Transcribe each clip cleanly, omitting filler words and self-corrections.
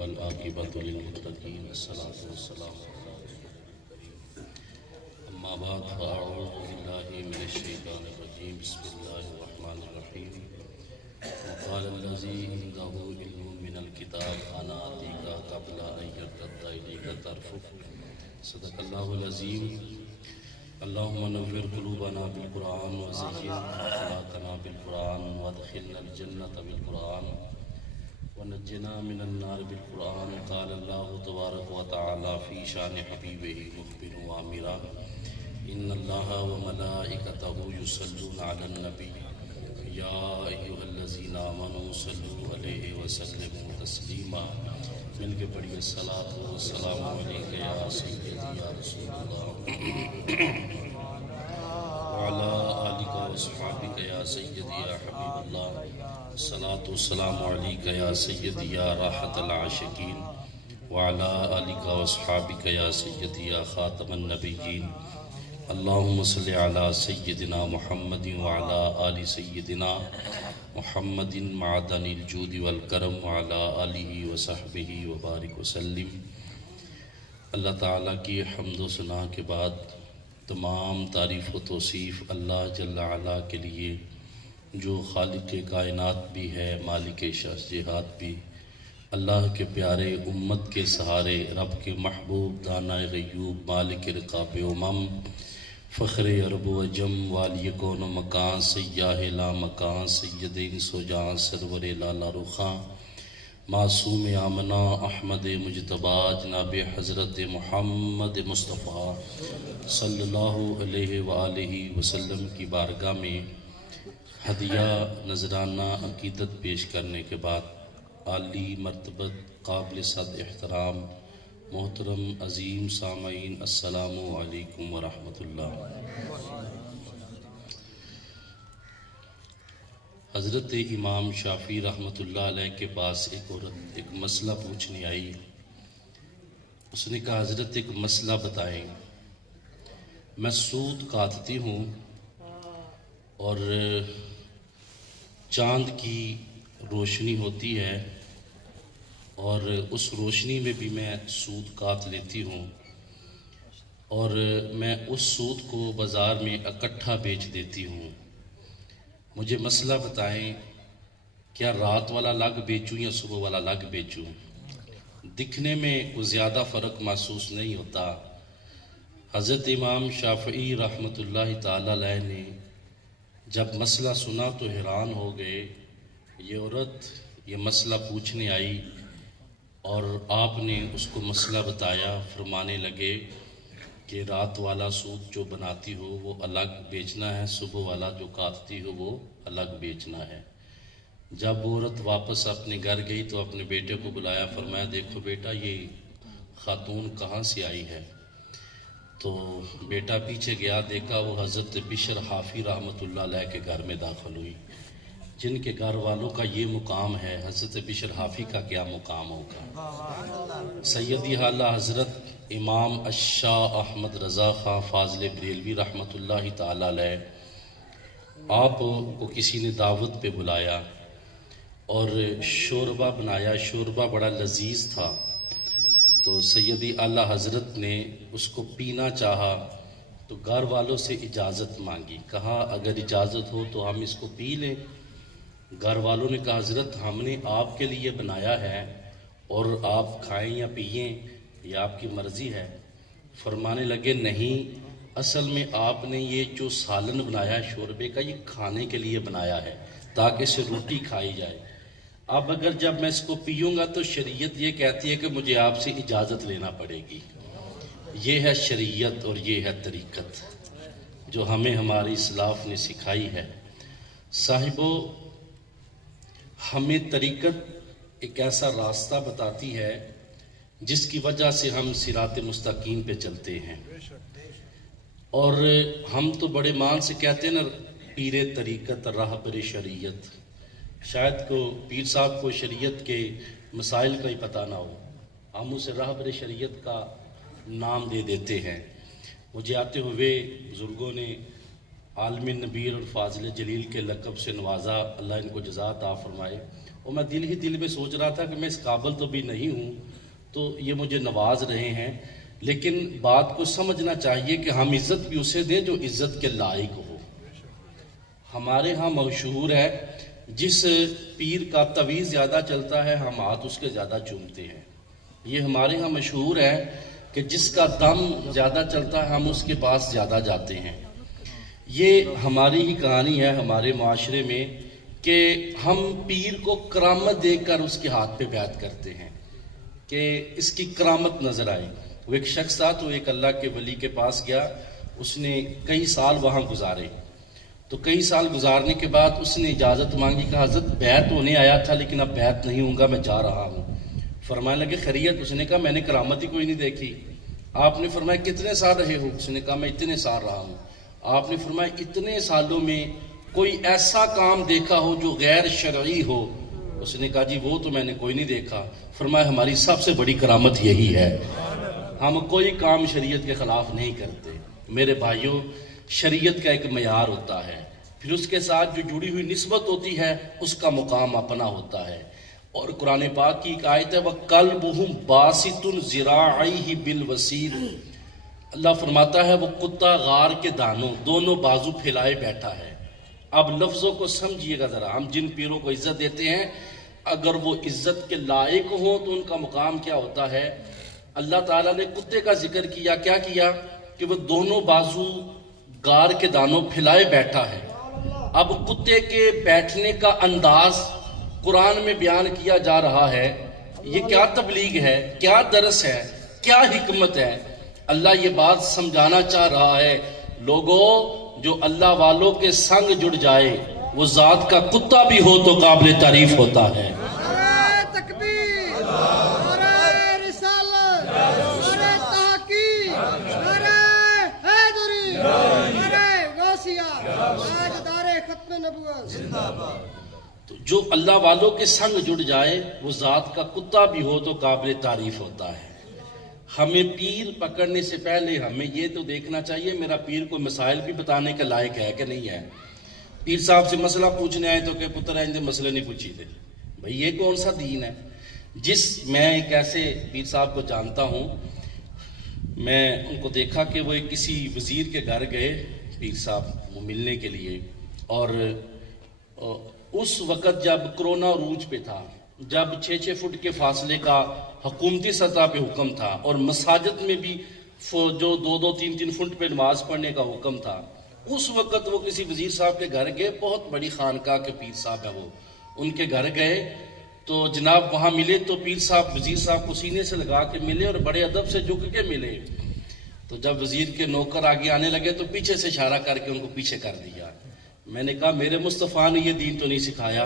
والعاقبة للمتقين الصلاة والسلام على رسول الله أما بعد فأعوذ بالله من الشيطان الرجيم بسم الله الرحمن الرحيم وقال الذي عنده علم من الكتاب أنا آتيك قبل أن يرتد إليك طرفك صدق الله العظيم اللهم نور قلوبنا بالقرآن وزين أخلاقنا بالقرآن وادخلنا الجنة بالقرآن ونجنا من النار بالقرآن قال الله تبارك وتعالى في شان حبيبه مخبرا وآمرا إن الله وملائكته يصلون على النبي يا أيها الذين آمنوا صلوا عليه وسلموا تسليما مل کے پڑھیے الصلاۃ والسلام علیک یا سیدی یا رسول اللہ وعلى آلك وصحابك يا سيدي يا حبيب الله الصلاة والسلام عليك يا سيدي يا راحة العاشقين وعلى آلك وصحابك يا سيدي يا خاتم النبيين اللهم صل على سيدنا محمد وعلى آل سيدنا محمد معدن الجود والکرم وعلى آلہ وصحبہ وبارک وسلم۔ اللہ تعالیٰ کی حمد و ثنا کے بعد تمام تعریف و توصیف اللہ جل وعلا کے لیے جو خالق کائنات بھی ہے، مالک شہجہات بھی، اللہ کے پیارے امت کے سہارے، رب کے محبوب دانائے غیوب، مالک رقاب امم، فخر عرب و جم، والی کون و مکان، سیاہ لا مکان، سید انس و جان، سرور لالا رخاں، معصوم آمنہ احمد مجتبی جناب حضرت محمد مصطفیٰ صلی اللہ علیہ وآلہ وسلم کی بارگاہ میں ہدیہ نذرانہ عقیدت پیش کرنے کے بعد عالی مرتبت قابل صد احترام محترم عظیم سامعین السلام علیکم ورحمۃ اللہ۔ حضرت امام شافعی رحمۃ اللہ علیہ کے پاس ایک عورت ایک مسئلہ پوچھنے آئی۔ اس نے کہا حضرت ایک مسئلہ بتائیں، میں سود کاٹتی ہوں اور چاند کی روشنی ہوتی ہے اور اس روشنی میں بھی میں سود کاٹ لیتی ہوں اور میں اس سود کو بازار میں اکٹھا بیچ دیتی ہوں، مجھے مسئلہ بتائیں کیا رات والا الگ بیچوں یا صبح والا الگ بیچوں؟ دکھنے میں کوئی زیادہ فرق محسوس نہیں ہوتا۔ حضرت امام شافعی رحمۃ اللہ تعالی علیہ نے جب مسئلہ سنا تو حیران ہو گئے۔ یہ عورت یہ مسئلہ پوچھنے آئی اور آپ نے اس کو مسئلہ بتایا، فرمانے لگے کہ رات والا سود جو بناتی ہو وہ الگ بیچنا ہے، صبح والا جو کاٹتی ہو وہ الگ بیچنا ہے۔ جب وہ عورت واپس اپنے گھر گئی تو اپنے بیٹے کو بلایا، فرمایا دیکھو بیٹا یہ خاتون کہاں سے آئی ہے؟ تو بیٹا پیچھے گیا، دیکھا وہ حضرت بشر حافی رحمۃ اللہ علیہ کے گھر میں داخل ہوئی۔ جن کے گھر والوں کا یہ مقام ہے، حضرت بشر حافی کا کیا مقام ہوگا؟ سیدی اعلیٰ حضرت امام الشاہ احمد رضا خان فاضل بریلوی رحمۃ اللہ تعالی علیہ، آپ کو کسی نے دعوت پہ بلایا اور شوربہ بنایا، شوربہ بڑا لذیذ تھا، تو سیدی اعلیٰ حضرت نے اس کو پینا چاہا تو گھر والوں سے اجازت مانگی، کہا اگر اجازت ہو تو ہم اس کو پی لیں۔ گھر والوں نے کہا حضرت ہم نے آپ کے لیے بنایا ہے اور آپ کھائیں یا پئیں یہ آپ کی مرضی ہے۔ فرمانے لگے نہیں، اصل میں آپ نے یہ جو سالن بنایا ہے شوربے کا یہ کھانے کے لیے بنایا ہے تاکہ اسے روٹی کھائی جائے۔ اب اگر جب میں اس کو پیوں گا تو شریعت یہ کہتی ہے کہ مجھے آپ سے اجازت لینا پڑے گی۔ یہ ہے شریعت اور یہ ہے طریقت جو ہمیں ہماری اسلاف نے سکھائی ہے۔ صاحبو، ہمیں طریقت ایک ایسا راستہ بتاتی ہے جس کی وجہ سے ہم صراط مستقیم پہ چلتے ہیں، اور ہم تو بڑے مان سے کہتے ہیں نا پیر طریقت راہبر شریعت۔ شاید کو پیر صاحب کو شریعت کے مسائل کا ہی پتہ نہ ہو، ہم اسے راہبر شریعت کا نام دے دیتے ہیں۔ مجھے آتے ہوئے بزرگوں نے عالم نبیر اور فاضل جلیل کے لقب سے نوازا، اللہ ان کو جزا عطا فرمائے، اور میں دل ہی دل میں سوچ رہا تھا کہ میں اس قابل تو بھی نہیں ہوں، تو یہ مجھے نواز رہے ہیں، لیکن بات کو سمجھنا چاہیے کہ ہم عزت بھی اسے دیں جو عزت کے لائق ہو۔ ہمارے ہاں مشہور ہے، جس پیر کا تویز زیادہ چلتا ہے ہم ہاتھ اس کے زیادہ چومتے ہیں۔ یہ ہمارے ہاں مشہور ہے کہ جس کا دم زیادہ چلتا ہے ہم اس کے پاس زیادہ جاتے ہیں۔ یہ ہماری ہی کہانی ہے ہمارے معاشرے میں کہ ہم پیر کو کرامت دے کر اس کے ہاتھ پہ بیعت کرتے ہیں کہ اس کی کرامت نظر آئے۔ وہ ایک شخص تھا تو ایک اللہ کے ولی کے پاس گیا، اس نے کئی سال وہاں گزارے، تو کئی سال گزارنے کے بعد اس نے اجازت مانگی کہ حضرت بیعت ہونے آیا تھا لیکن اب بیعت نہیں ہوں گا، میں جا رہا ہوں۔ فرمانے لگے خیریت؟ اس نے کہا میں نے کرامت ہی کوئی نہیں دیکھی۔ آپ نے فرمایا کتنے سال رہے ہو؟ اس نے کہا میں اتنے سال رہا ہوں۔ آپ نے فرمایا اتنے سالوں میں کوئی ایسا کام دیکھا ہو جو غیر شرعی ہو؟ اس نے کہا جی وہ تو میں نے کوئی نہیں دیکھا۔ فرمایا ہماری سب سے بڑی کرامت یہی ہے، ہم کوئی کام شریعت کے خلاف نہیں کرتے۔ میرے بھائیوں، شریعت کا ایک معیار ہوتا ہے، پھر اس کے ساتھ جو جڑی ہوئی نسبت ہوتی ہے اس کا مقام اپنا ہوتا ہے۔ اور قرآن پاک کی ایک آیت ہے وَقَلْبُهُمْ بَاسِطٌ ذِرَاعَيْهِ بِالْوَسِيلِ، اللہ فرماتا ہے وہ کتا غار کے دانوں دونوں بازو پھیلائے بیٹھا ہے۔ اب لفظوں کو سمجھیے گا ذرا، ہم جن پیروں کو عزت دیتے ہیں اگر وہ عزت کے لائق ہوں تو ان کا مقام کیا ہوتا ہے۔ اللہ تعالیٰ نے کتے کا ذکر کیا، کیا کیا کہ وہ دونوں بازو غار کے دانوں پھیلائے بیٹھا ہے۔ اب کتے کے بیٹھنے کا انداز قرآن میں بیان کیا جا رہا ہے، یہ کیا تبلیغ ہے، کیا درس ہے، کیا حکمت ہے؟ اللہ یہ بات سمجھانا چاہ رہا ہے لوگوں جو اللہ والوں کے سنگ جڑ جائے وہ ذات کا کتا بھی ہو تو قابل تعریف ہوتا ہے۔ نعرہ تکبیر، نعرہ رسالت، نعرہ تحقیق، نعرہ حیدری، نعرہ غوثیہ، تاجدار ختم نبوت۔ تو جو اللہ والوں کے سنگ جڑ جائے وہ ذات کا کتا بھی ہو تو قابل تعریف ہوتا ہے۔ ہمیں پیر پکڑنے سے پہلے ہمیں یہ تو دیکھنا چاہیے میرا پیر کو مسائل بھی بتانے کے لائق ہے کہ نہیں ہے۔ پیر صاحب سے مسئلہ پوچھنے آئے تو کہ پتر آئندے مسئلے نہیں پوچھی تھے، بھئی یہ کون سا دین ہے؟ میں ایک ایسے پیر صاحب کو جانتا ہوں، میں ان کو دیکھا کہ وہ ایک کسی وزیر کے گھر گئے پیر صاحب وہ ملنے کے لیے، اور اس وقت جب کرونا عروج پہ تھا، جب 6 فٹ کے فاصلے کا حکومتی سطح پہ حکم تھا اور مساجد میں بھی جو 2 3 فٹ پہ نماز پڑھنے کا حکم تھا، اس وقت وہ کسی وزیر صاحب کے گھر گئے، بہت بڑی خانقاہ کے پیر صاحب ہے وہ، ان کے گھر گئے تو جناب وہاں ملے تو پیر صاحب وزیر صاحب کو سینے سے لگا کے ملے اور بڑے ادب سے جھک کے ملے۔ تو جب وزیر کے نوکر آگے آنے لگے تو پیچھے سے اشارہ کر کے ان کو پیچھے کر دیا۔ میں نے کہا میرے مصطفیٰ نے یہ دین تو نہیں سکھایا،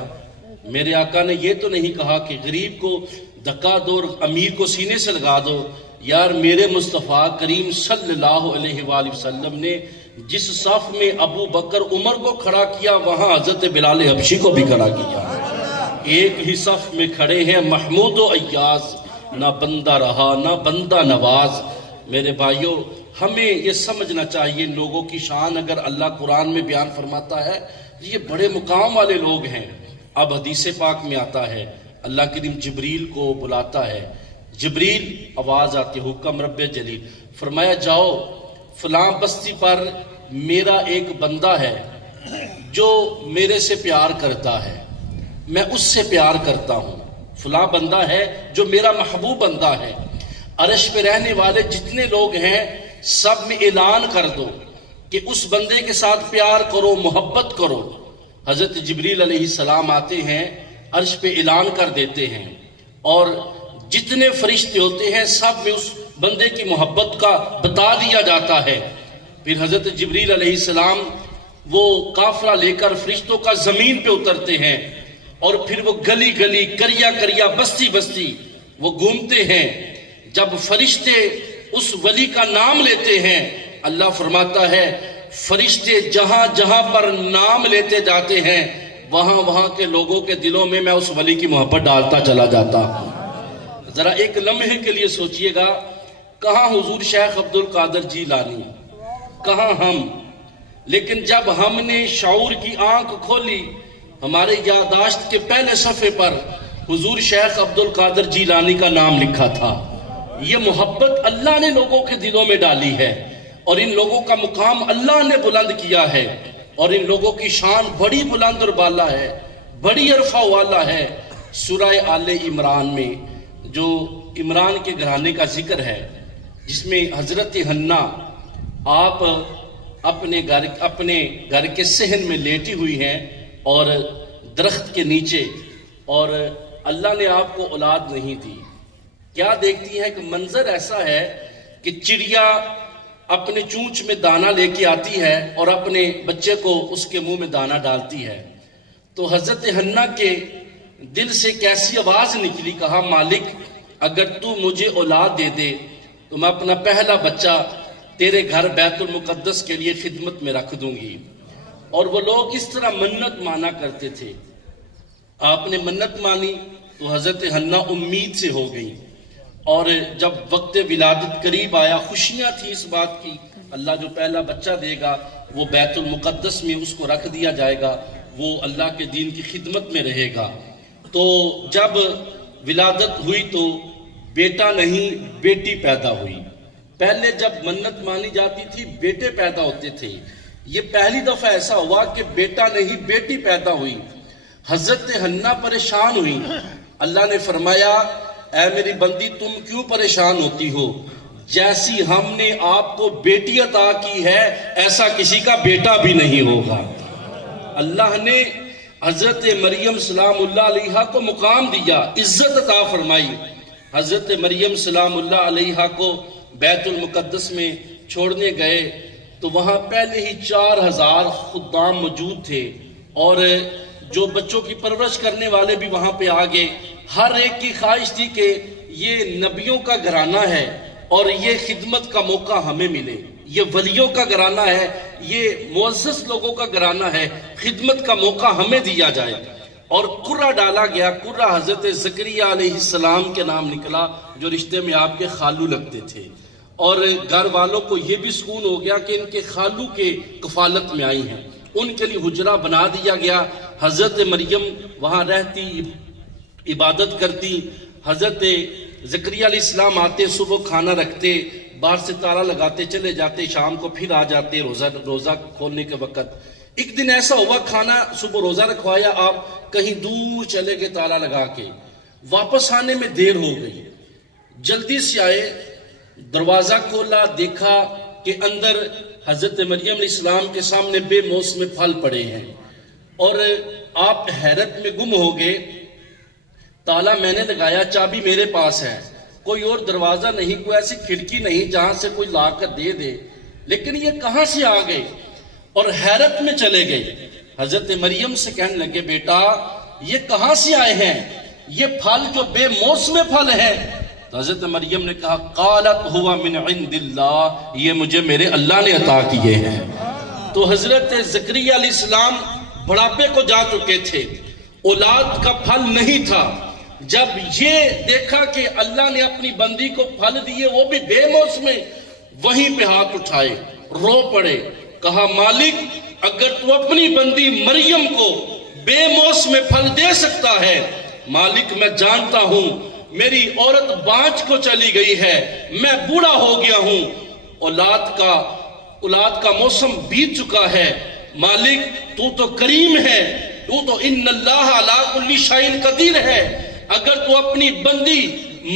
میرے آقا نے یہ تو نہیں کہا کہ غریب کو دھکا دو اور امیر کو سینے سے لگا دو۔ یار میرے مصطفیٰ کریم صلی اللہ علیہ وآلہ وسلم نے جس صف میں ابو بکر عمر کو کھڑا کیا وہاں حضرت بلال حبشی کو بھی کھڑا کیا۔ ایک ہی صف میں کھڑے ہیں محمود و ایاز، نہ بندہ رہا نہ بندہ نواز۔ میرے بھائیوں ہمیں یہ سمجھنا چاہیے لوگوں کی شان اگر اللہ قرآن میں بیان فرماتا ہے یہ بڑے مقام والے لوگ ہیں۔ اب حدیث پاک میں آتا ہے اللہ کریم جبریل کو بلاتا ہے، جبریل آواز آتی ہے حکم رب جلیل، فرمایا جاؤ فلاں بستی پر میرا ایک بندہ ہے جو میرے سے پیار کرتا ہے، میں اس سے پیار کرتا ہوں، فلاں بندہ ہے جو میرا محبوب بندہ ہے، عرش پہ رہنے والے جتنے لوگ ہیں سب میں اعلان کر دو کہ اس بندے کے ساتھ پیار کرو، محبت کرو۔ حضرت جبریل علیہ السلام آتے ہیں، عرش پہ اعلان کر دیتے ہیں اور جتنے فرشتے ہوتے ہیں سب میں اس بندے کی محبت کا بتا دیا جاتا ہے۔ پھر حضرت جبریل علیہ السلام وہ قافلہ لے کر فرشتوں کا زمین پہ اترتے ہیں اور پھر وہ گلی گلی کریا کریا بستی بستی وہ گھومتے ہیں۔ جب فرشتے اس ولی کا نام لیتے ہیں اللہ فرماتا ہے فرشتے جہاں جہاں پر نام لیتے جاتے ہیں وہاں وہاں کے لوگوں کے دلوں میں اس ولی کی محبت ڈالتا چلا جاتا ہوں۔ ذرا ایک لمحے کے لیے سوچئے گا، کہاں حضور شیخ عبد القادر جیلانی، کہاں ہم؟ لیکن جب ہم نے شعور کی آنکھ کھولی ہمارے یادداشت کے پہلے صفحے پر حضور شیخ عبد القادر جیلانی کا نام لکھا تھا۔ یہ محبت اللہ نے لوگوں کے دلوں میں ڈالی ہے اور ان لوگوں کا مقام اللہ نے بلند کیا ہے اور ان لوگوں کی شان بڑی بلند اور بالا ہے، بڑی عرفہ والا ہے۔ سورہ آل عمران میں جو عمران کے گھرانے کا ذکر ہے، جس میں حضرت حنا آپ اپنے گھر کے صحن میں لیٹی ہوئی ہیں اور درخت کے نیچے، اور اللہ نے آپ کو اولاد نہیں دی۔ کیا دیکھتی ہیں کہ منظر ایسا ہے کہ چڑیا اپنے چونچ میں دانہ لے کے آتی ہے اور اپنے بچے کو اس کے منہ میں دانہ ڈالتی ہے۔ تو حضرت حنا کے دل سے کیسی آواز نکلی، کہا مالک اگر تو مجھے اولاد دے دے تو میں اپنا پہلا بچہ تیرے گھر بیت المقدس کے لیے خدمت میں رکھ دوں گی۔ اور وہ لوگ اس طرح منت مانا کرتے تھے۔ آپ نے منت مانی تو حضرت حنا امید سے ہو گئی، اور جب وقت ولادت قریب آیا، خوشیاں تھی اس بات کی، اللہ جو پہلا بچہ دے گا وہ بیت المقدس میں اس کو رکھ دیا جائے گا، وہ اللہ کے دین کی خدمت میں رہے گا۔ تو جب ولادت ہوئی تو بیٹا نہیں بیٹی پیدا ہوئی۔ پہلے جب منت مانی جاتی تھی بیٹے پیدا ہوتے تھے، یہ پہلی دفعہ ایسا ہوا کہ بیٹا نہیں بیٹی پیدا ہوئی۔ حضرت حنا پریشان ہوئی۔ اللہ نے فرمایا اے میری بندی تم کیوں پریشان ہوتی ہو؟ جیسی ہم نے آپ کو بیٹی عطا کی ہے ایسا کسی کا بیٹا بھی نہیں ہوگا۔ اللہ نے حضرت مریم سلام اللہ علیہا کو مقام دیا، عزت عطا فرمائی۔ حضرت مریم سلام اللہ علیہا کو بیت المقدس میں چھوڑنے گئے تو وہاں پہلے ہی 4000 خدام موجود تھے، اور جو بچوں کی پرورش کرنے والے بھی وہاں پہ آگے۔ ہر ایک کی خواہش تھی کہ یہ نبیوں کا گھرانہ ہے اور یہ خدمت کا موقع ہمیں ملے، یہ ولیوں کا گھرانہ ہے، یہ معزز لوگوں کا گھرانہ ہے، خدمت کا موقع ہمیں دیا جائے۔ اور قرہ ڈالا گیا۔ قرہ حضرت زکریا علیہ السلام کے نام نکلا، جو رشتے میں آپ کے خالو لگتے تھے، اور گھر والوں کو یہ بھی سکون ہو گیا کہ ان کے خالو کے کفالت میں آئی ہیں۔ ان کے لیے حجرہ بنا دیا گیا۔ حضرت مریم وہاں رہتی، عبادت کرتی۔ حضرت زکریا علیہ السلام آتے، صبح کھانا رکھتے، باہر سے تالا لگاتے چلے جاتے، شام کو پھر آ جاتے روزہ کھولنے کے وقت۔ ایک دن ایسا ہوا کھانا صبح روزہ رکھوایا، آپ کہیں دور چلے گئے تالا لگا کے، واپس آنے میں دیر ہو گئی۔ جلدی سے آئے، دروازہ کھولا، دیکھا کہ اندر حضرت مریم علیہ السلام کے سامنے بے موسم پھل پڑے ہیں، اور آپ حیرت میں گم ہو گئے۔ تالا میں نے لگایا، چابی میرے پاس ہے، کوئی اور دروازہ نہیں، کوئی ایسی کھڑکی نہیں جہاں سے کوئی لا کر دے دے، لیکن یہ کہاں سے آ گئے؟ اور حیرت میں چلے گئے۔ حضرت مریم سے کہنے لگے بیٹا یہ کہاں سے آئے ہیں، یہ پھل جو بے موسم پھل ہیں؟ تو حضرت مریم نے کہا قالت ہوا من عند اللہ، یہ مجھے میرے اللہ نے عطا کیے ہیں۔ تو حضرت زکریا علیہ السلام بڑھاپے کو جا چکے تھے، اولاد کا پھل نہیں تھا۔ جب یہ دیکھا کہ اللہ نے اپنی بندی کو پھل دیے وہ بھی بے موسم، وہیں پہ ہاتھ اٹھائے، رو پڑے، کہا مالک اگر تو اپنی بندی مریم کو بے موسم پھل دے سکتا ہے، مالک میں جانتا ہوں میری عورت بانجھ کو چلی گئی ہے، میں بوڑھا ہو گیا ہوں، اولاد کا موسم بیت چکا ہے، مالک تو کریم ہے، تو ان اللہ علی کل شیء قدیر ہے، اگر تو اپنی بندی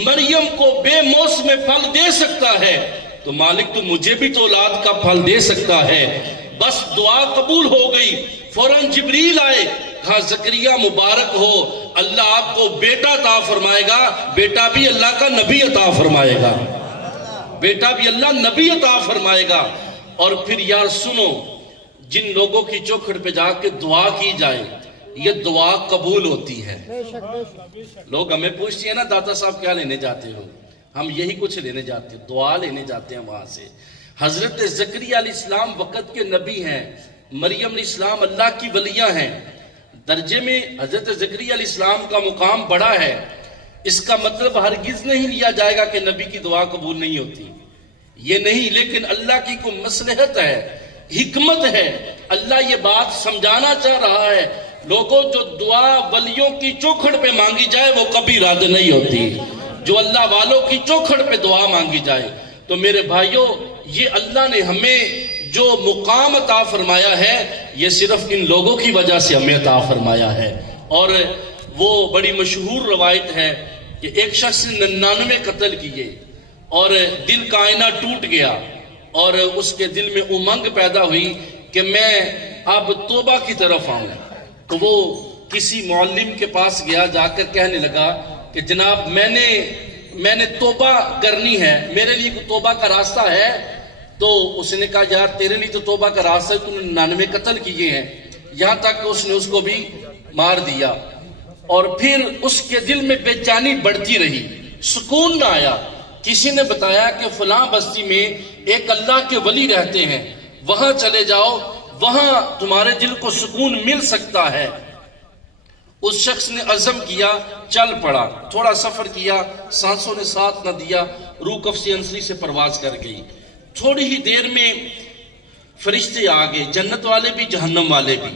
مریم کو بے موسم پھل دے سکتا ہے تو مالک تو مجھے بھی تو اولاد کا پھل دے سکتا ہے۔ بس دعا قبول ہو گئی، فوراً جبریل آئے، کہا زکریا مبارک ہو، اللہ آپ کو بیٹا عطا فرمائے گا، بیٹا بھی اللہ کا نبی عطا فرمائے گا، بیٹا بھی اللہ نبی عطا فرمائے گا۔ اور پھر یار سنو، جن لوگوں کی چوکھٹ پہ جا کے دعا کی جائے یہ دعا قبول ہوتی ہے۔ لوگ ہمیں پوچھتے ہیں نا داتا صاحب کیا لینے جاتے ہو، ہم یہی کچھ لینے جاتے ہیں، دعا لینے جاتے ہیں وہاں سے۔ حضرت زکریا علیہ السلام وقت کے نبی ہیں، مریم علیہ السلام اللہ کی ولیہ ہیں، درجے میں حضرت زکریا علیہ السلام کا مقام بڑا ہے۔ اس کا مطلب ہرگز نہیں لیا جائے گا کہ نبی کی دعا قبول نہیں ہوتی، یہ نہیں، لیکن اللہ کی کوئی مصلحت ہے حکمت ہے. اللہ یہ بات سمجھانا چاہ رہا ہے لوگوں جو دعا ولیوں کی چوکھٹ پہ مانگی جائے وہ کبھی رد نہیں ہوتی. جو اللہ والوں کی چوکھٹ پہ دعا مانگی جائے. تو میرے بھائیوں یہ اللہ نے ہمیں جو مقام عطا فرمایا ہے یہ صرف ان لوگوں کی وجہ سے ہمیں عطا فرمایا ہے. اور وہ بڑی مشہور روایت ہے کہ ایک شخص نے 99 قتل کیے اور دل کا آئینہ ٹوٹ گیا اور اس کے دل میں امنگ پیدا ہوئی کہ میں اب توبہ کی طرف آؤں. تو وہ کسی معلم کے پاس گیا, جا کر کہنے لگا کہ جناب میں نے توبہ کرنی ہے, میرے لیے کوئی توبہ کا راستہ ہے؟ تو اس نے کہا یار تیرے لیے تو توبہ کا راستہ ہے, تو نے 99 قتل کیے ہیں. یہاں تک اس نے اس کو بھی مار دیا. اور پھر اس کے دل میں بے چینی بڑھتی رہی, سکون نہ آیا. کسی نے بتایا کہ فلاں بستی میں ایک اللہ کے ولی رہتے ہیں, وہاں چلے جاؤ, وہاں تمہارے دل کو سکون مل سکتا ہے. اس شخص نے عزم کیا, چل پڑا, تھوڑا سفر کیا, سانسوں نے ساتھ نہ دیا, روح قفس انصری سے پرواز کر گئی. تھوڑی ہی دیر میں فرشتے آ گئے, جنت والے بھی جہنم والے بھی,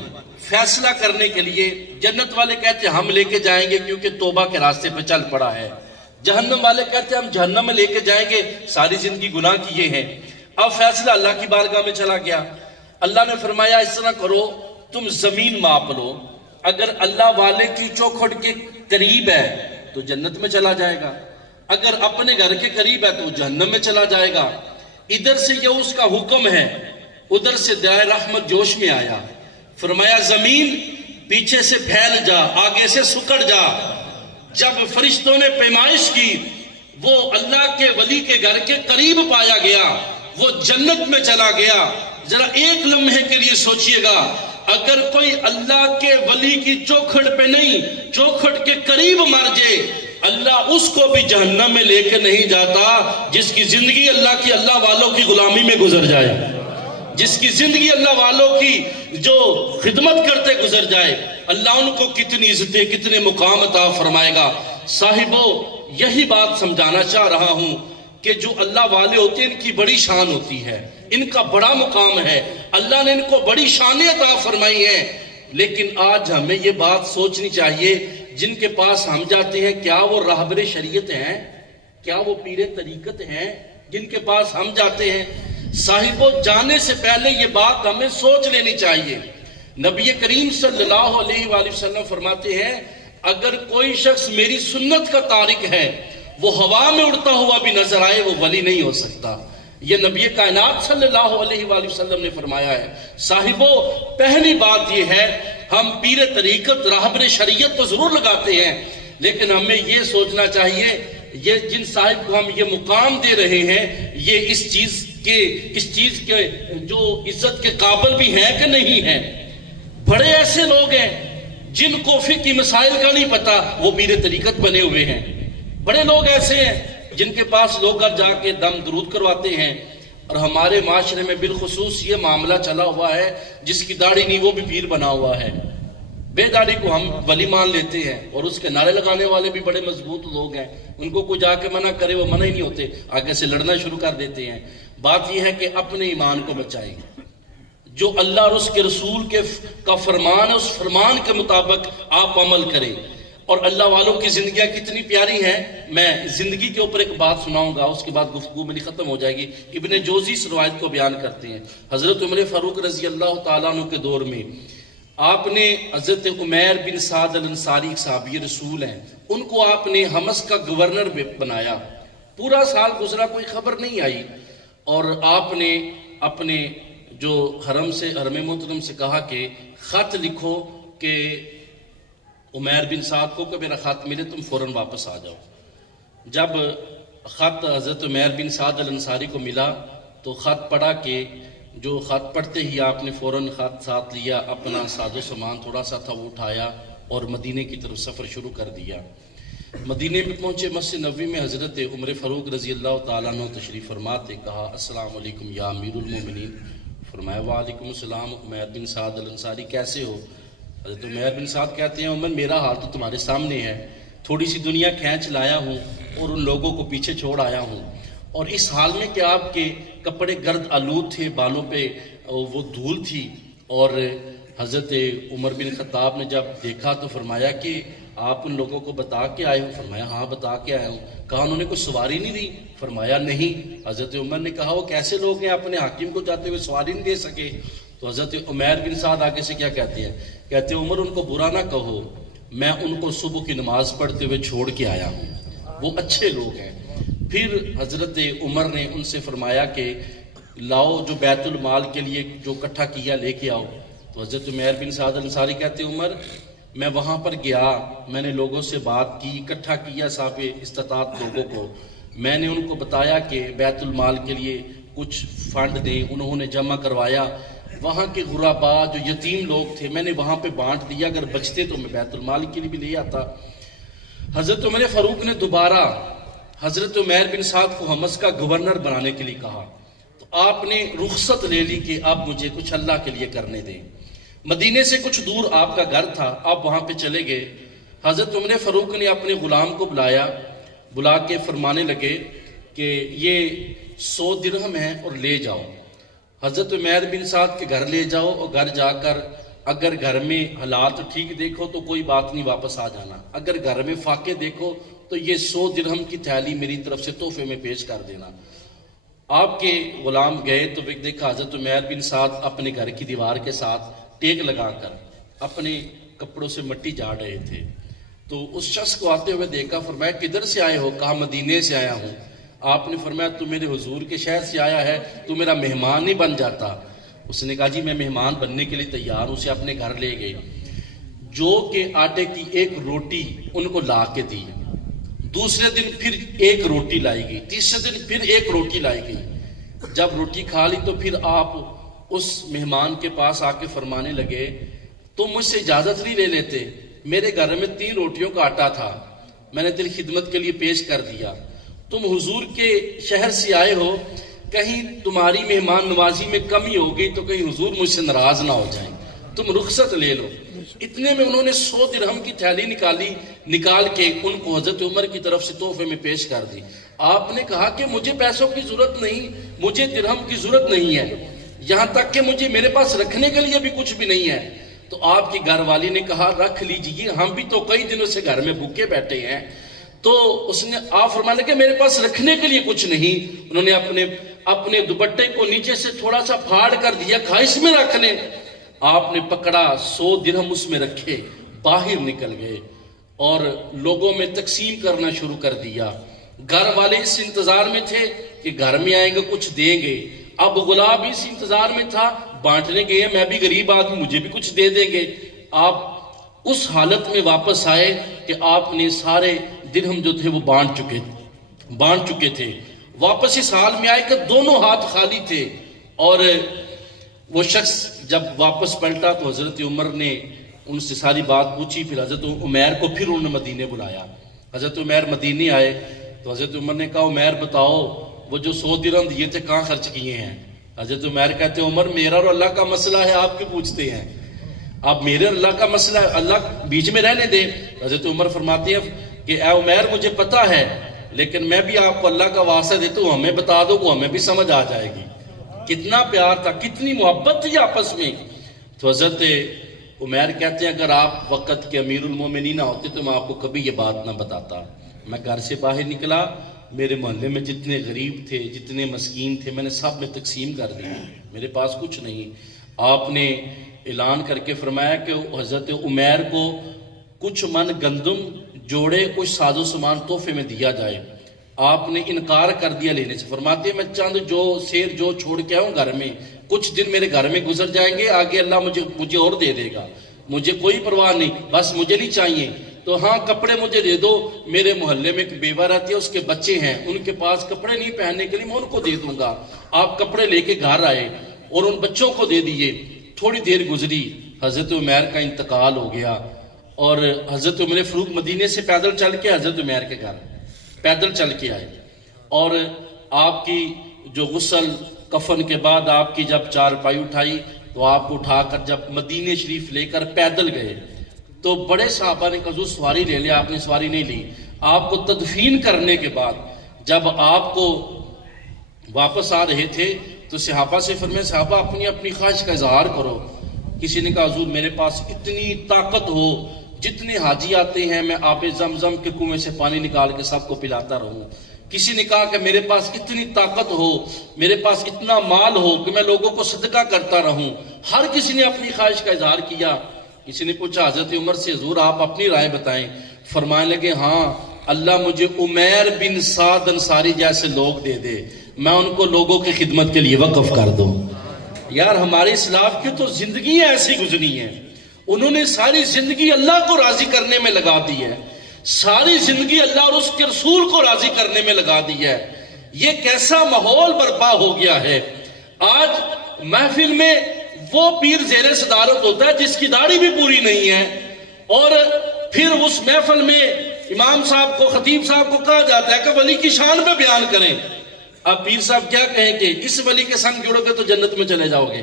فیصلہ کرنے کے لیے. جنت والے کہتے ہم لے کے جائیں گے کیونکہ توبہ کے راستے پہ چل پڑا ہے. جہنم والے کہتے ہم جہنم میں لے کے جائیں گے, ساری زندگی گناہ کیے ہیں. اب فیصلہ اللہ کی بارگاہ میں چلا گیا. اللہ نے فرمایا اس طرح کرو, تم زمین ماپ لو, اگر اللہ والے کی چوکھٹ کے قریب ہے تو جنت میں چلا جائے گا, اگر اپنے گھر کے قریب ہے تو جہنم میں چلا جائے گا. ادھر سے یہ اس کا حکم ہے, ادھر سے دعائے رحمت جوش میں آیا. فرمایا زمین پیچھے سے پھیل جا, آگے سے سکڑ جا. جب فرشتوں نے پیمائش کی, وہ اللہ کے ولی کے گھر کے قریب پایا گیا, وہ جنت میں چلا گیا. ذرا ایک لمحے کے لیے سوچئے گا, اگر کوئی اللہ کے ولی کی چوکھٹ پہ نہیں چوکھٹ کے قریب مر جائے, اللہ اس کو بھی جہنم میں لے کے نہیں جاتا جس کی زندگی اللہ کی اللہ والوں کی غلامی میں گزر جائے, جس کی زندگی اللہ والوں کی جو خدمت کرتے گزر جائے. اللہ ان کو کتنی عزتیں کتنے مقام عطا فرمائے گا. صاحبو یہی بات سمجھانا چاہ رہا ہوں کہ جو اللہ والے ہوتے ہیں ان کی بڑی شان ہوتی ہے, ان کا بڑا مقام ہے, اللہ نے ان کو بڑی شانیں عطا فرمائی ہیں. لیکن آج ہمیں یہ بات سوچنی چاہیے جن کے پاس ہم جاتے ہیں کیا وہ راہبر شریعت ہیں, کیا وہ پیر طریقت ہیں جن کے پاس ہم جاتے ہیں؟ صاحبو جانے سے پہلے یہ بات ہمیں سوچ لینی چاہیے. نبی کریم صلی اللہ علیہ وآلہ وسلم فرماتے ہیں اگر کوئی شخص میری سنت کا تارک ہے, وہ ہوا میں اڑتا ہوا بھی نظر آئے, وہ ولی نہیں ہو سکتا. یہ نبی کائنات صلی اللہ علیہ وآلہ وسلم نے فرمایا ہے. صاحبو پہلی بات یہ ہے, ہم پیر طریقت راہبر شریعت تو ضرور لگاتے ہیں, لیکن ہمیں یہ سوچنا چاہیے یہ جن صاحب کو ہم یہ مقام دے رہے ہیں یہ اس چیز کے جو عزت کے قابل بھی ہیں کہ نہیں ہیں. بڑے ایسے لوگ ہیں جن کو فقہی مسائل کا نہیں پتا, وہ پیر طریقت بنے ہوئے ہیں. بڑے لوگ ایسے ہیں جن کے پاس لوگ جا کے دم درود کرواتے ہیں. اور ہمارے معاشرے میں بالخصوص یہ معاملہ چلا ہوا ہے, جس کی داڑھی نہیں وہ بھی پیر بنا ہوا ہے. بے داڑھی کو ہم ولی مان لیتے ہیں, اور اس کے نعرے لگانے والے بھی بڑے مضبوط لوگ ہیں, ان کو کوئی جا کے منع کرے وہ منع ہی نہیں ہوتے, آگے سے لڑنا شروع کر دیتے ہیں. بات یہ ہے کہ اپنے ایمان کو بچائیں, جو اللہ اور اس کے رسول کا فرمان ہے اس فرمان کے مطابق آپ عمل کریں. اور اللہ والوں کی زندگیاں کتنی پیاری ہیں. میں زندگی کے اوپر ایک بات سناؤں گا, اس کے بعد گفتگو میری ختم ہو جائے گی. ابن جوزی اس روایت کو بیان کرتے ہیں, حضرت عمر فاروق رضی اللہ تعالیٰ عنہ کے دور میں آپ نے حضرت عمیر بن سعد الانصاری ایک صحابی رسول ہیں, ان کو آپ نے حمص کا گورنر بنایا. پورا سال گزرا, کوئی خبر نہیں آئی, اور آپ نے اپنے جو حرم محترم سے کہا کہ خط لکھو کہ عمیر بن سعد کو کہ میرا خط ملے تم فوراً واپس آ جاؤ. جب خط حضرت عمیر بن سعد الانصاری کو ملا تو خط پڑھا کہ جو خط پڑھتے ہی آپ نے فوراً خط ساتھ لیا, اپنا ساز و سامان تھوڑا سا تھا وہ اٹھایا اور مدینے کی طرف سفر شروع کر دیا. مدینے میں پہنچے, مسجد نبوی میں حضرت عمر فاروق رضی اللہ تعالیٰ عنہ تشریف فرماتے, کہا السلام علیکم یا امیر المومنین. فرمایا وعلیکم السلام. عمیر بن سعد الانصاری کیسے ہو؟ حضرت عمیر بن سعد کہتے ہیں عمر میرا حال تو تمہارے سامنے ہے, تھوڑی سی دنیا کھینچ لایا ہوں اور ان لوگوں کو پیچھے چھوڑ آیا ہوں, اور اس حال میں کہ آپ کے کپڑے گرد آلود تھے، بالوں پہ وہ دھول تھی. اور حضرت عمر بن خطاب نے جب دیکھا تو فرمایا کہ آپ ان لوگوں کو بتا کے آئے ہو؟ فرمایا ہاں بتا کے آیا ہوں. کہا انہوں نے کوئی سواری نہیں دی؟ فرمایا نہیں. حضرت عمر نے کہا وہ کیسے لوگ ہیں اپنے حاکم کو جاتے ہوئے سواری نہیں دے سکے؟ تو حضرت عمیر بن سعد آگے سے کیا کہتے ہیں؟ کہتے ہیں عمر ان کو برا نہ کہو، میں ان کو صبح کی نماز پڑھتے ہوئے چھوڑ کے آیا ہوں، وہ اچھے لوگ ہیں. پھر حضرت عمر نے ان سے فرمایا کہ لاؤ جو بیت المال کے لیے جو اکٹھا کیا لے کے آؤ. تو حضرت عمیر بن سعد انصاری کہتے ہیں عمر میں وہاں پر گیا، میں نے لوگوں سے بات کی، اکٹھا کیا صاحب استطاعت لوگوں کو، میں نے ان کو بتایا کہ بیت المال کے لیے کچھ فنڈ دیں، انہوں نے جمع کروایا. وہاں کے غربا جو یتیم لوگ تھے میں نے وہاں پہ بانٹ دیا، اگر بچتے تو میں بیت المال کے لیے بھی لے آتا. حضرت عمر فاروق نے دوبارہ حضرت عمیر بن سعد کو حمص کا گورنر بنانے کے لیے کہا، تو آپ نے رخصت لے لی کہ اب مجھے کچھ اللہ کے لیے کرنے دیں. مدینے سے کچھ دور آپ کا گھر تھا، آپ وہاں پہ چلے گئے. حضرت عمر فاروق نے اپنے غلام کو بلا کے فرمانے لگے کہ یہ 100 درہم ہے اور لے جاؤ. حضرت عمیر بن سعد کے گھر لے جاؤ اور گھر جا کر اگر گھر میں حالات ٹھیک دیکھو تو کوئی بات نہیں، واپس آ جانا. اگر گھر میں فاقے دیکھو تو یہ 100 درہم کی تھیلی میری طرف سے تحفے میں پیش کر دینا. آپ کے غلام گئے تو دیکھا حضرت عمیر بن سعد اپنے گھر کی دیوار کے ساتھ ٹیک لگا کر اپنے کپڑوں سے مٹی جھاڑ رہے تھے. تو اس شخص کو آتے ہوئے دیکھا، فرمایا کدھر سے آئے ہو؟ کہا مدینے سے آیا ہوں. آپ نے فرمایا تو میرے حضور کے شہر سے آیا ہے، تو میرا مہمان نہیں بن جاتا؟ اس نے کہا جی میں مہمان بننے کے لیے تیار ہوں. اسے اپنے گھر لے گئے، جو کہ آٹے کی ایک روٹی ان کو لا کے دی. دوسرے دن پھر ایک روٹی لائی گئی، تیسرے دن پھر ایک روٹی لائی گئی. جب روٹی کھا لی تو پھر آپ اس مہمان کے پاس آ کے فرمانے لگے تم مجھ سے اجازت نہیں لے لیتے؟ میرے گھر میں 3 روٹیوں کا آٹا تھا، میں نے تیری خدمت کے لیے پیش کر دیا. تم حضور کے شہر سے آئے ہو، کہیں تمہاری مہمان نوازی میں کمی ہو گئی تو کہیں حضور مجھ سے ناراض نہ ہو جائیں، تم رخصت لے لو. اتنے میں انہوں نے 100 درہم کی تھیلی نکال کے ان کو حضرت عمر کی طرف سے تحفے میں پیش کر دی. آپ نے کہا کہ مجھے پیسوں کی ضرورت نہیں، مجھے درہم کی ضرورت نہیں ہے، یہاں تک کہ مجھے میرے پاس رکھنے کے لیے بھی کچھ بھی نہیں ہے. تو آپ کی گھر والی نے کہا رکھ لیجئے، ہم بھی تو کئی دنوں سے گھر میں بھوکے بیٹھے ہیں. تو اس نے آپ فرمانے کہ میرے پاس رکھنے کے لیے کچھ نہیں. انہوں نے اپنے دوپٹے کو نیچے سے تھوڑا سا پھاڑ کر دیا، کہا اس میں رکھ لیں. آپ نے پکڑا، 100 درہم اس میں رکھے، باہر نکل گئے اور لوگوں میں تقسیم کرنا شروع کر دیا. گھر والے اس انتظار میں تھے کہ گھر میں آئیں گے کچھ دیں گے. اب غلام اس انتظار میں تھا، بانٹنے گئے میں بھی غریب آدمی، مجھے بھی کچھ دے دیں گے. آپ اس حالت میں واپس آئے کہ آپ نے سارے درہم جو تھے وہ بانٹ چکے تھے. واپس اس حال میں آئے کہ دونوں ہاتھ خالی تھے. اور وہ شخص جب واپس پلٹا تو حضرت عمر نے ان سے ساری بات پوچھی. پھر حضرت عمیر کو پھر انہوں نے مدینے بلایا. حضرت عمیر مدینے آئے تو حضرت عمر نے کہا عمیر بتاؤ وہ جو 100 درہم دیے تھے کہاں خرچ کیے ہیں؟ حضرت عمیر کہتے ہیں عمر میرا اور اللہ کا مسئلہ ہے، آپ کیوں پوچھتے ہیں؟ اب میرے اللہ کا مسئلہ ہے، اللہ بیچ میں رہنے دے. حضرت عمر فرماتے ہیں کہ اے عمیر مجھے پتا ہے، لیکن میں بھی آپ کو اللہ کا واسطہ دیتا ہوں، ہمیں بتا دو، وہ ہمیں بھی سمجھ آ جائے گی. کتنا پیار تھا، کتنی محبت تھی آپس میں. تو حضرت عمیر کہتے ہیں اگر آپ وقت کے امیر المومنین نہ ہوتے تو میں آپ کو کبھی یہ بات نہ بتاتا. میں گھر سے باہر نکلا، میرے محلے میں جتنے غریب تھے، جتنے مسکین تھے، میں نے سب میں تقسیم کر دی، میرے پاس کچھ نہیں. آپ نے اعلان کر کے فرمایا کہ حضرت عمیر کو کچھ من گندم جوڑے کچھ ساز و سامان تحفے میں دیا جائے. آپ نے انکار کر دیا لینے سے. فرماتے ہیں میں چند جو چھوڑ کے آؤں گھر میں، کچھ دن میرے گھر میں گزر جائیں گے، آگے اللہ مجھے اور دے دے گا، مجھے کوئی پرواہ نہیں، بس مجھے نہیں چاہیے. تو ہاں کپڑے مجھے دے دو، میرے محلے میں ایک بیوہ رہتی ہے، اس کے بچے ہیں، ان کے پاس کپڑے نہیں پہننے کے لیے، میں ان کو دے دوں گا. آپ کپڑے لے کے گھر آئے اور ان بچوں کو دے دیے. تھوڑی دیر گزری، حضرت عمیر کا انتقال ہو گیا اور حضرت عمر فاروق مدینے سے پیدل چل کے حضرت عمیر کے گھر پیدل چل کے آئے. اور آپ کی جو غسل کفن کے بعد آپ کی جب چارپائی اٹھائی تو آپ کو اٹھا کر جب مدینے شریف لے کر پیدل گئے تو بڑے صحابہ نے کہا سواری لے لیا، آپ نے سواری نہیں لی. آپ کو تدفین کرنے کے بعد جب آپ کو واپس آ رہے تھے تو صحابہ سے فرمایا صحابہ اپنی اپنی خواہش کا اظہار کرو. کسی نے کہا حضور میرے پاس اتنی طاقت ہو جتنے حاجی آتے ہیں میں آب زمزم کے کنویں سے پانی نکال کے سب کو پلاتا رہوں. کسی نے کہا کہ میرے پاس اتنی طاقت ہو، میرے پاس اتنا مال ہو کہ میں لوگوں کو صدقہ کرتا رہوں. ہر کسی نے اپنی خواہش کا اظہار کیا. کسی نے پوچھا حضرت عمر سے حضور آپ اپنی رائے بتائیں. فرمانے لگے ہاں اللہ مجھے عمیر بن سعد انصاری جیسے لوگ دے دے، میں ان کو لوگوں کی خدمت کے لیے وقف کر دوں. یار ہمارے اسلاف کی تو زندگیاں ایسی گزری ہیں، انہوں نے ساری زندگی اللہ کو راضی کرنے میں لگا دی ہے، ساری زندگی اللہ اور اس کے رسول کو راضی کرنے میں لگا دی ہے. یہ کیسا ماحول برپا ہو گیا ہے. آج محفل میں وہ پیر زیر صدارت ہوتا ہے جس کی داڑھی بھی پوری نہیں ہے، اور پھر اس محفل میں امام صاحب کو، خطیب صاحب کو کہا جاتا ہے کہ ولی کی شان پہ بیان کریں. اب پیر صاحب کیا کہیں کہ اس ولی کے سنگ جڑو گے تو جنت میں چلے جاؤ گے.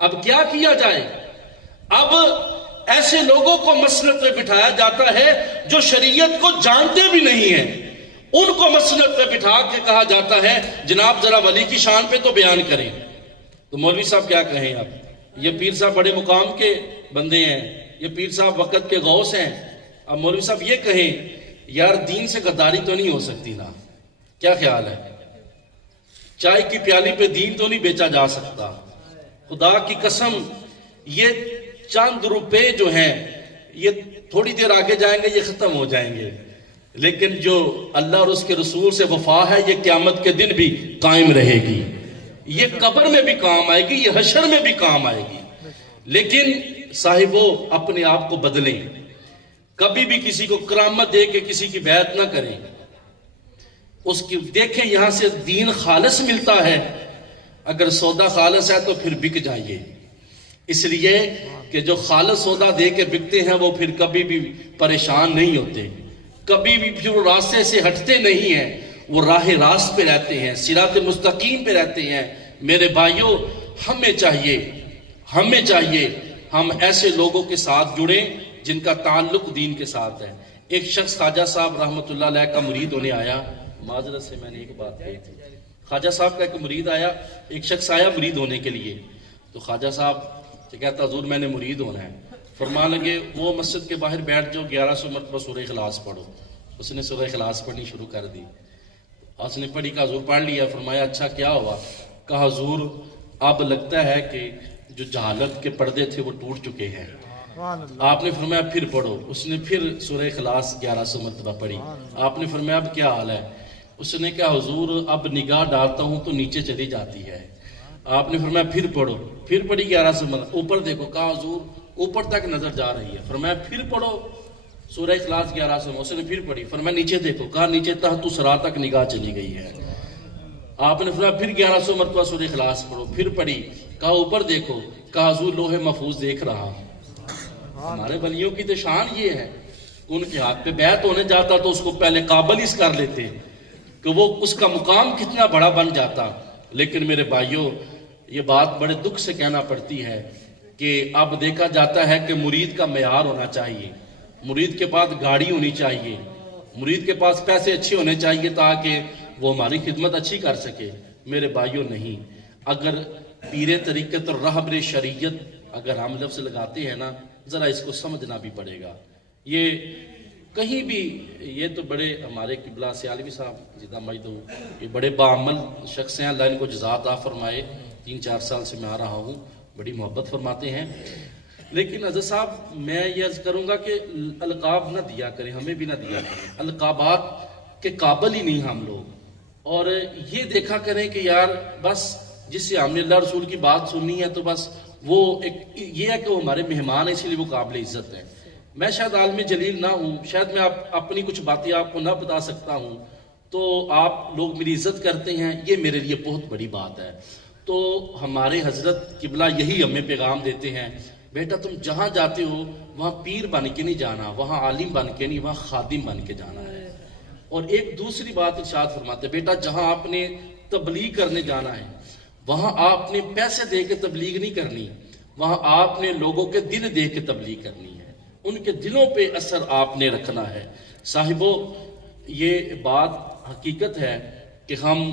اب کیا کیا جائے؟ اب ایسے لوگوں کو مسند پہ بٹھایا جاتا ہے جو شریعت کو جانتے بھی نہیں ہیں، ان کو مسند پہ بٹھا کے کہا جاتا ہے جناب ذرا ولی کی شان پہ تو بیان کریں. تو مولوی صاحب کیا کہیں؟ اب یہ پیر صاحب بڑے مقام کے بندے ہیں، یہ پیر صاحب وقت کے غوث ہیں. اب مولوی صاحب یہ کہیں یار دین سے غداری تو نہیں ہو سکتی نا؟ کیا خیال ہے؟ چائے کی پیالی پہ دین تو نہیں بیچا جا سکتا. خدا کی قسم یہ چند روپے جو ہیں یہ تھوڑی دیر آگے جائیں گے، یہ ختم ہو جائیں گے، لیکن جو اللہ اور اس کے رسول سے وفا ہے یہ قیامت کے دن بھی قائم رہے گی. یہ قبر میں بھی کام آئے گی، یہ حشر میں بھی کام آئے گی. لیکن صاحبو اپنے آپ کو بدلیں، کبھی بھی کسی کو کرامت دے کے کسی کی بیعت نہ کریں. اس کی دیکھیں یہاں سے دین خالص ملتا ہے، اگر سودا خالص ہے تو پھر بک جائیے. اس لیے کہ جو خالص سودا دے کے بکتے ہیں وہ پھر کبھی بھی پریشان نہیں ہوتے، کبھی بھی پھر وہ راستے سے ہٹتے نہیں ہیں، وہ راہ راست پہ رہتے ہیں، صراط مستقیم پہ رہتے ہیں. میرے بھائیوں ہمیں چاہیے ہم ایسے لوگوں کے ساتھ جڑیں جن کا تعلق دین کے ساتھ ہے. ایک شخص خواجہ صاحب رحمۃ اللہ علیہ کا مرید ہونے آیا. معذرت سے میں نے ایک بات کہی تھی. خواجہ صاحب کا ایک مرید آیا، ایک شخص آیا مرید ہونے کے لیے. تو خواجہ صاحب کہتا حضور میں نے مرید ہونا ہے. فرمان لگے وہ مسجد کے باہر بیٹھ جو 1100 مرتبہ سورہ اخلاص پڑھو. اس نے سورہ اخلاص پڑھنی شروع کر دی. اس نے پڑھی، کہا حضور پڑھ لیا. فرمایا اچھا کیا ہوا؟ کہا حضور اب لگتا ہے کہ جو جہالت کے پردے تھے وہ ٹوٹ چکے ہیں. آپ نے فرمایا پھر پڑھو. اس نے پھر سورہ اخلاص 1100 مرتبہ پڑھی. آپ نے فرمایا اب کیا حال ہے؟ اس نے کہا حضور اب نگاہ ڈالتا ہوں تو نیچے چلی جاتی ہے. آپ نے فرمایا پھر پڑھو. پھر پڑھی 1100 مرتبہ. اوپر دیکھو. کہا حضور اوپر تک نظر جا رہی ہے. فرمایا پھر پڑھو سورہ اخلاص 1100. اس نے پھر پڑھی. فرمایا نیچے دیکھو. کہا نیچے تحت سرا تک نگاہ چلی گئی ہے. آپ نے فرمایا پھر 1100 مرتبہ سورہ اخلاص پڑھو. پھر پڑھی. کہا اوپر دیکھو. کہا حضور لوح محفوظ دیکھ رہا. ہمارے ولیوں کی تو شان یہ ہے، ان کے ہاتھ پہ بیعت ہونے جاتا تو اس کو پہلے قابل اس کر لیتے کہ وہ اس کا مقام کتنا بڑا بن جاتا. لیکن میرے بھائیوں یہ بات بڑے دکھ سے کہنا پڑتی ہے کہ اب دیکھا جاتا ہے کہ مرید کا معیار ہونا چاہیے، مرید کے پاس گاڑی ہونی چاہیے، مرید کے پاس پیسے اچھے ہونے چاہیے تاکہ وہ ہماری خدمت اچھی کر سکے. میرے بھائیوں نہیں، اگر پیر طریقت اور رہبر شریعت اگر ہم لفظ لگاتے ہیں نا، ذرا اس کو سمجھنا بھی پڑے گا. یہ کہیں بھی یہ تو بڑے ہمارے قبلہ سیالوی صاحب جدہ مجدو یہ بڑے باعمل شخص ہیں، اللہ ان کو جزا عطا فرمائے. 3-4 سال سے میں آ رہا ہوں، بڑی محبت فرماتے ہیں. لیکن حضرت صاحب میں یہ عرض کروں گا کہ القاب نہ دیا کریں، ہمیں بھی نہ دیا کریں. القابات کے قابل ہی نہیں ہم لوگ. اور یہ دیکھا کریں کہ یار بس جس سے ہم نے اللہ رسول کی بات سننی ہے تو بس وہ ایک یہ ہے کہ وہ ہمارے مہمان ہیں، اسی لیے وہ قابل عزت ہیں. میں شاید عالم جلیل نہ ہوں، شاید میں اپنی کچھ باتیں آپ کو نہ بتا سکتا ہوں، تو آپ لوگ میری عزت کرتے ہیں، یہ میرے لیے بہت بڑی بات ہے. تو ہمارے حضرت قبلہ یہی ہمیں پیغام دیتے ہیں، بیٹا تم جہاں جاتے ہو وہاں پیر بن کے نہیں جانا، وہاں عالم بن کے نہیں، وہاں خادم بن کے جانا ہے. اور ایک دوسری بات ارشاد فرماتے ہیں، بیٹا جہاں آپ نے تبلیغ کرنے جانا ہے وہاں آپ نے پیسے دے کے تبلیغ نہیں کرنی، وہاں آپ نے لوگوں کے دل دے کے تبلیغ کرنی ہے، ان کے دلوں پہ اثر آپ نے رکھنا ہے. صاحبو یہ بات حقیقت ہے کہ ہم